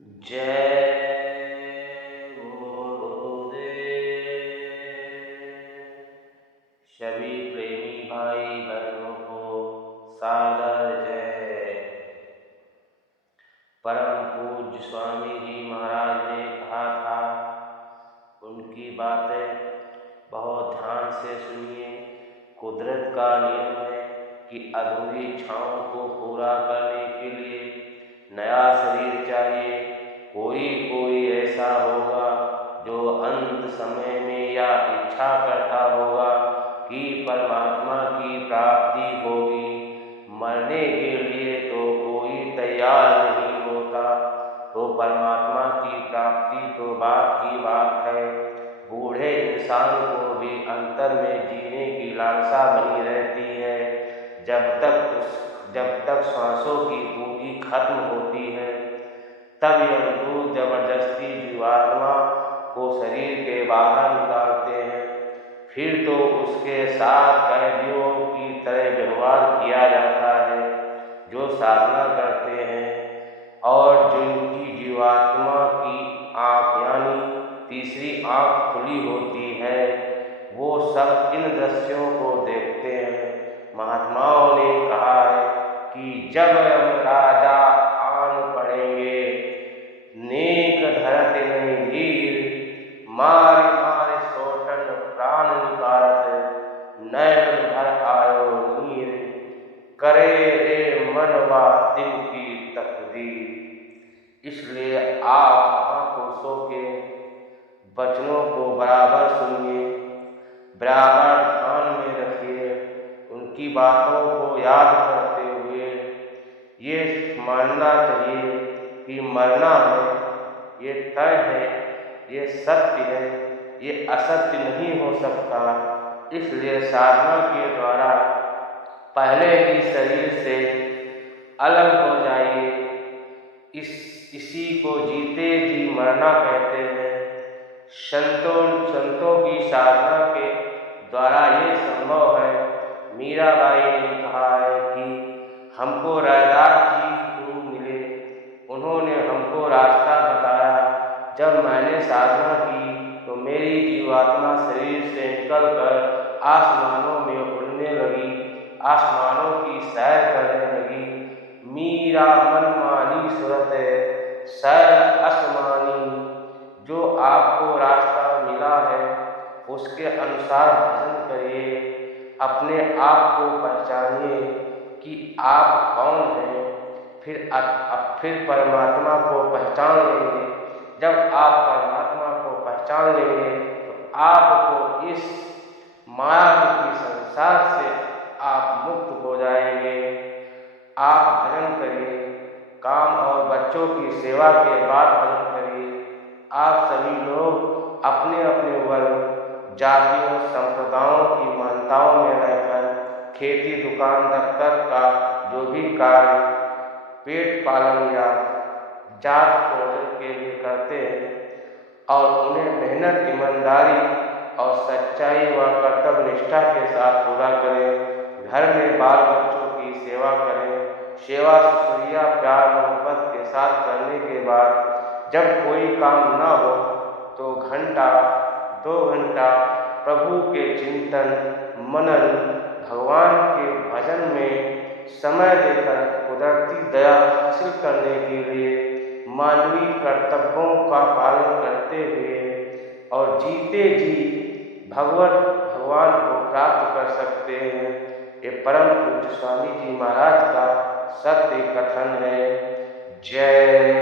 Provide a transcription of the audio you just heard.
जय गुरुदेव। सभी प्रेमी भाई बहनों को सादर जय। परम पूज्य स्वामी जी महाराज ने कहा था, उनकी बातें बहुत ध्यान से सुनिए। कुदरत का नियम है कि अधूरी इच्छाओं को पूरा करने के लिए नया शरीर चाहिए। कोई ऐसा होगा जो अंत समय में या इच्छा करता होगा कि परमात्मा की प्राप्ति होगी। मरने के लिए तो कोई तैयार नहीं होता, तो परमात्मा की प्राप्ति तो बात की बात है। बूढ़े इंसान को भी अंतर में जीने की लालसा बनी रहती है। जब तक सांसों की पूंजी खत्म होती है, तब यमदूत जबरदस्ती जीवात्मा को शरीर के बाहर निकालते हैं। फिर तो उसके साथ कैदियों की तरह व्यवहार किया जाता है। जो साधना करते हैं और जिनकी जीवात्मा की आँख यानी तीसरी आँख खुली होती है, वो सब इन दृश्यों को देखते हैं। महात्माओं ने कहा है कि जब राजा आन पड़ेंगे, नेक धरत नहीं धीर, मार सोटन प्राण निकारत, नयन भर आयो नीर, करे रे मनवा दिल की तकदीर। इसलिए आप महापुरुषों के वचनों को बराबर सुनिए, बराबर ध्यान में रखिए। उनकी बातों को याद करते हुए ये मानना चाहिए कि मरना है, ये तय है, ये सत्य है, ये असत्य नहीं हो सकता। इसलिए साधना के द्वारा पहले ही शरीर से अलग हो जाइए। इसी को जीते जी मरना कहते हैं। संतों की साधना के द्वारा ये संभव है। मीराबाई ने कहा है कि हमको रैदास जी गुरु मिले, उन्होंने हमको रास्ता बताया। जब मैंने साधना की तो मेरी जीवात्मा शरीर से निकलकर आसमानों में उड़ने लगी, आसमानों की सैर करने लगी। मीरा मन मानी सूरत सैर आसमानी। जो आपको रास्ता मिला है उसके अनुसार भजन करिए, अपने आप को पहचानिए कि आप कौन हैं। फिर परमात्मा को पहचान लेंगे। जब आप परमात्मा को पहचान लेंगे तो आपको इस माया रूपी संसार से आप मुक्त हो जाएंगे। आप भजन करिए, काम और बच्चों की सेवा के बाद भजन करिए। आप सभी लोग अपने अपने वर्ग, जातियों, संप्रदायों की मान्यताओं में रहकर खेती, दुकान, दफ्तर का जो भी कार्य पेट पालन या जात पोषण के लिए करते हैं और उन्हें मेहनत, ईमानदारी और सच्चाई व कर्तव्य निष्ठा के साथ पूरा करें। घर में बाल बच्चों की सेवा करें। सेवा शुक्रिया प्यार मोहब्बत के साथ करने के बाद जब कोई काम न हो तो घंटा 2 घंटा प्रभु के चिंतन, मनन, भगवान के भजन में समय देकर कुदरती दया हासिल करने के लिए मानवीय कर्तव्यों का पालन करते हुए और जीते जी भगवान को प्राप्त कर सकते हैं। ये परम पूज्य स्वामी जी महाराज का सत्य कथन है। जय